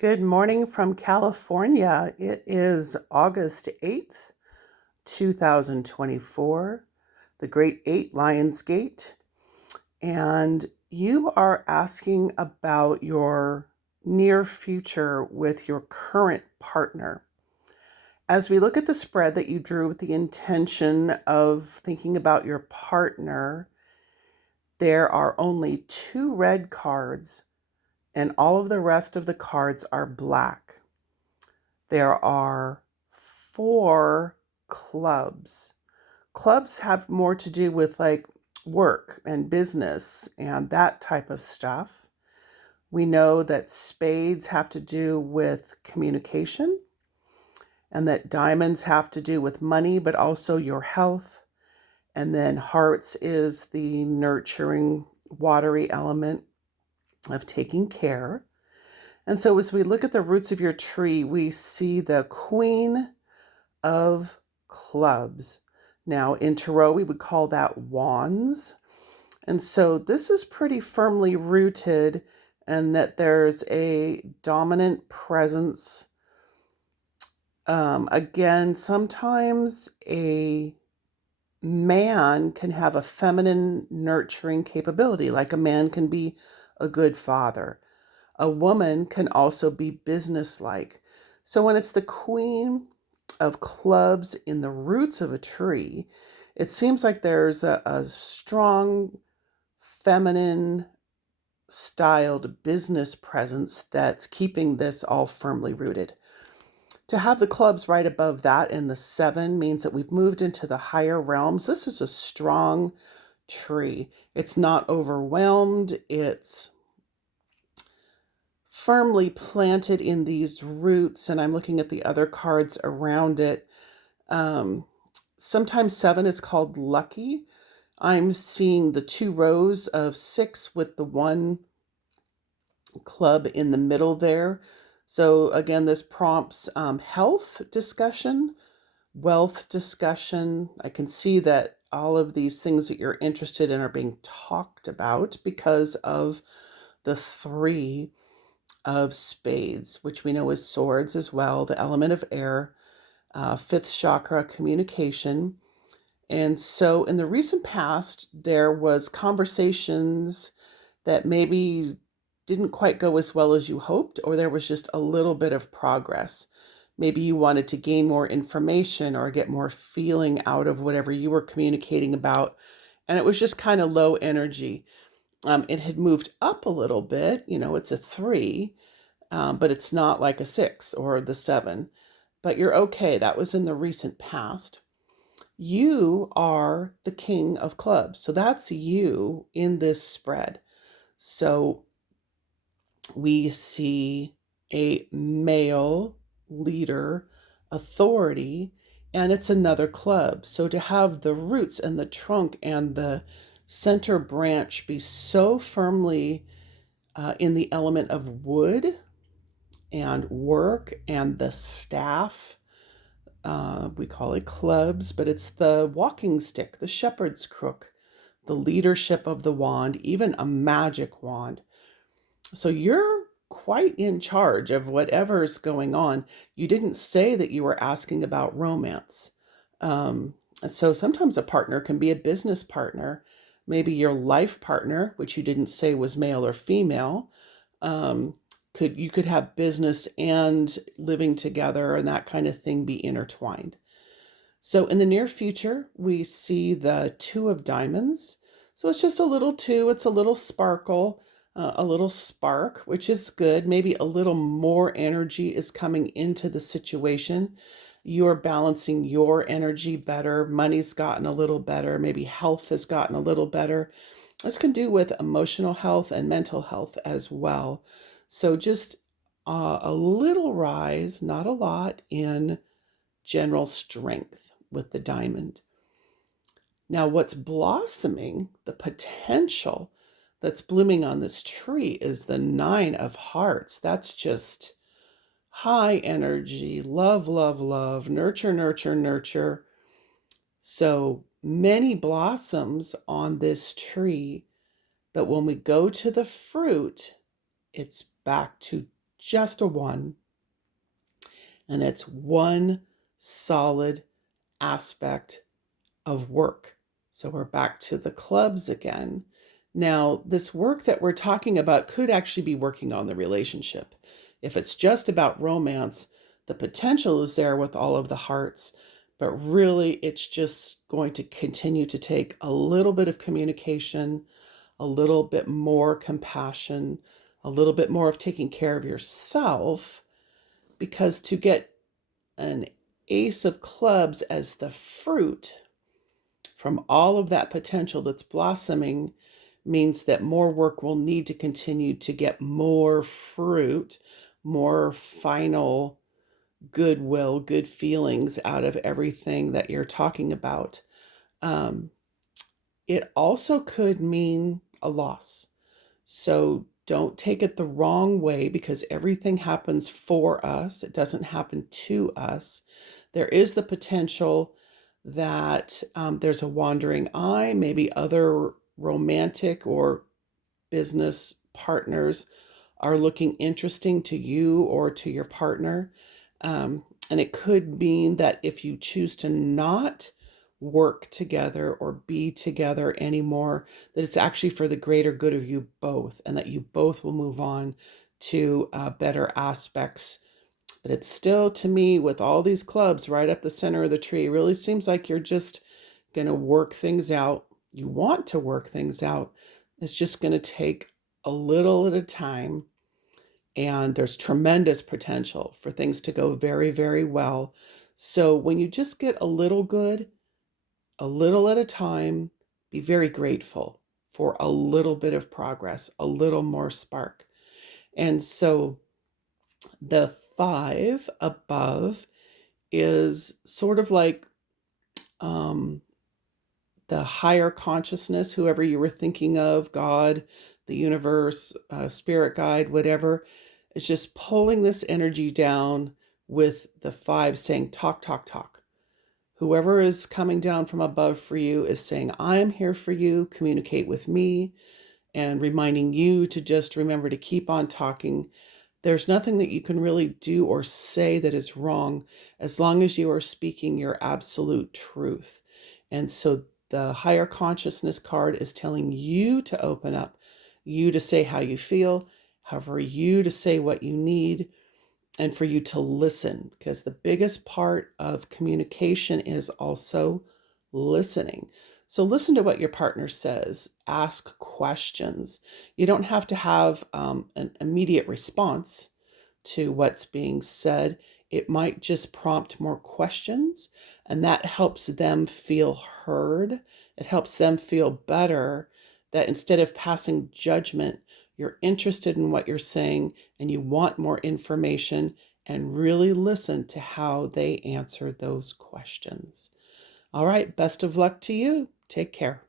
Good morning from California. It is August 8th, 2024, the Great Eight Lionsgate, and you are asking about your near future with your current partner. As we look at the spread that you drew with the intention of thinking about your partner, there are only two red cards, and all of the rest of the cards are black. There are four clubs. Clubs have more to do with like work and business and that type of stuff. We know that spades have to do with communication and that diamonds have to do with money, but also your health. And then hearts is the nurturing, watery element of taking care. And so as we look at the roots of your tree, we see the Queen of Clubs. Now, in Tarot, we would call that Wands. And so this is pretty firmly rooted, and that there's a dominant presence. Again, sometimes a man can have a feminine nurturing capability, like a man can be a good father. A woman can also be businesslike. So when it's the Queen of Clubs in the roots of a tree, it seems like there's a strong feminine styled business presence that's keeping this all firmly rooted. To have the clubs right above that in the 7 means that we've moved into the higher realms. This is a strong tree. It's not overwhelmed. It's firmly planted in these roots, and I'm looking at the other cards around it. Sometimes 7 is called lucky. I'm seeing the 2 rows of 6 with the 1 club in the middle there. So again, this prompts health discussion, wealth discussion. I can see that all of these things that you're interested in are being talked about because of the 3 of spades, which we know is swords as well, the element of air, 5th chakra, communication. And so in the recent past, there was conversations that maybe didn't quite go as well as you hoped, or there was just a little bit of progress. Maybe you wanted to gain more information or get more feeling out of whatever you were communicating about, and it was just kind of low energy. It had moved up a little bit, it's a 3, but it's not like a 6 or the 7. But you're okay. That was in the recent past. You are the King of Clubs. So that's you in this spread. So we see a male leader, authority, and it's another club. So to have the roots and the trunk and the center branch be so firmly in the element of wood and work and the staff, we call it clubs, but it's the walking stick, the shepherd's crook, the leadership of the wand, even a magic wand. So you're quite in charge of whatever's going on. You didn't say that you were asking about romance. So sometimes a partner can be a business partner, maybe your life partner, which you didn't say was male or female. You could have business and living together and that kind of thing be intertwined. So in the near future, we see the 2 of diamonds. So it's just a little 2, it's a little sparkle, a little spark, which is good. Maybe a little more energy is coming into the situation. You're balancing your energy better. Money's gotten a little better. Maybe health has gotten a little better. This can do with emotional health and mental health as well. So just a little rise, not a lot, in general strength with the diamond. Now, what's blossoming, the potential that's blooming on this tree is the 9 of hearts. That's just high energy, love, love, love, nurture, nurture, nurture. So many blossoms on this tree, but when we go to the fruit, it's back to just a one, and it's one solid aspect of work. So we're back to the clubs again. Now, this work that we're talking about could actually be working on the relationship. If it's just about romance, the potential is there with all of the hearts, but really it's just going to continue to take a little bit of communication, a little bit more compassion, a little bit more of taking care of yourself, because to get an Ace of Clubs as the fruit from all of that potential that's blossoming means that more work will need to continue to get more fruit, more final goodwill, good feelings out of everything that you're talking about. It also could mean a loss. So don't take it the wrong way, because everything happens for us. It doesn't happen to us. There is the potential that there's a wandering eye, maybe other romantic or business partners are looking interesting to you or to your partner. And it could mean that if you choose to not work together or be together anymore, that it's actually for the greater good of you both, and that you both will move on to better aspects. But it's still, to me, with all these clubs right up the center of the tree, it really seems like you're just going to work things out. You want to work things out. It's just going to take a little at a time. And there's tremendous potential for things to go very, very well. So when you just get a little good, a little at a time, be very grateful for a little bit of progress, a little more spark. And so the 5 above is sort of like the higher consciousness, whoever you were thinking of, God, the universe, spirit guide, whatever. It's just pulling this energy down with the 5 saying, talk, talk, talk. Whoever is coming down from above for you is saying, I'm here for you, communicate with me, and reminding you to just remember to keep on talking. There's nothing that you can really do or say that is wrong as long as you are speaking your absolute truth. And so the higher consciousness card is telling you to open up, you to say how you feel, however, you to say what you need, and for you to listen, because the biggest part of communication is also listening. So listen to what your partner says, ask questions. You don't have to have an immediate response to what's being said. It might just prompt more questions, and that helps them feel heard. It helps them feel better that instead of passing judgment, you're interested in what you're saying and you want more information, and really listen to how they answer those questions. All right, best of luck to you. Take care.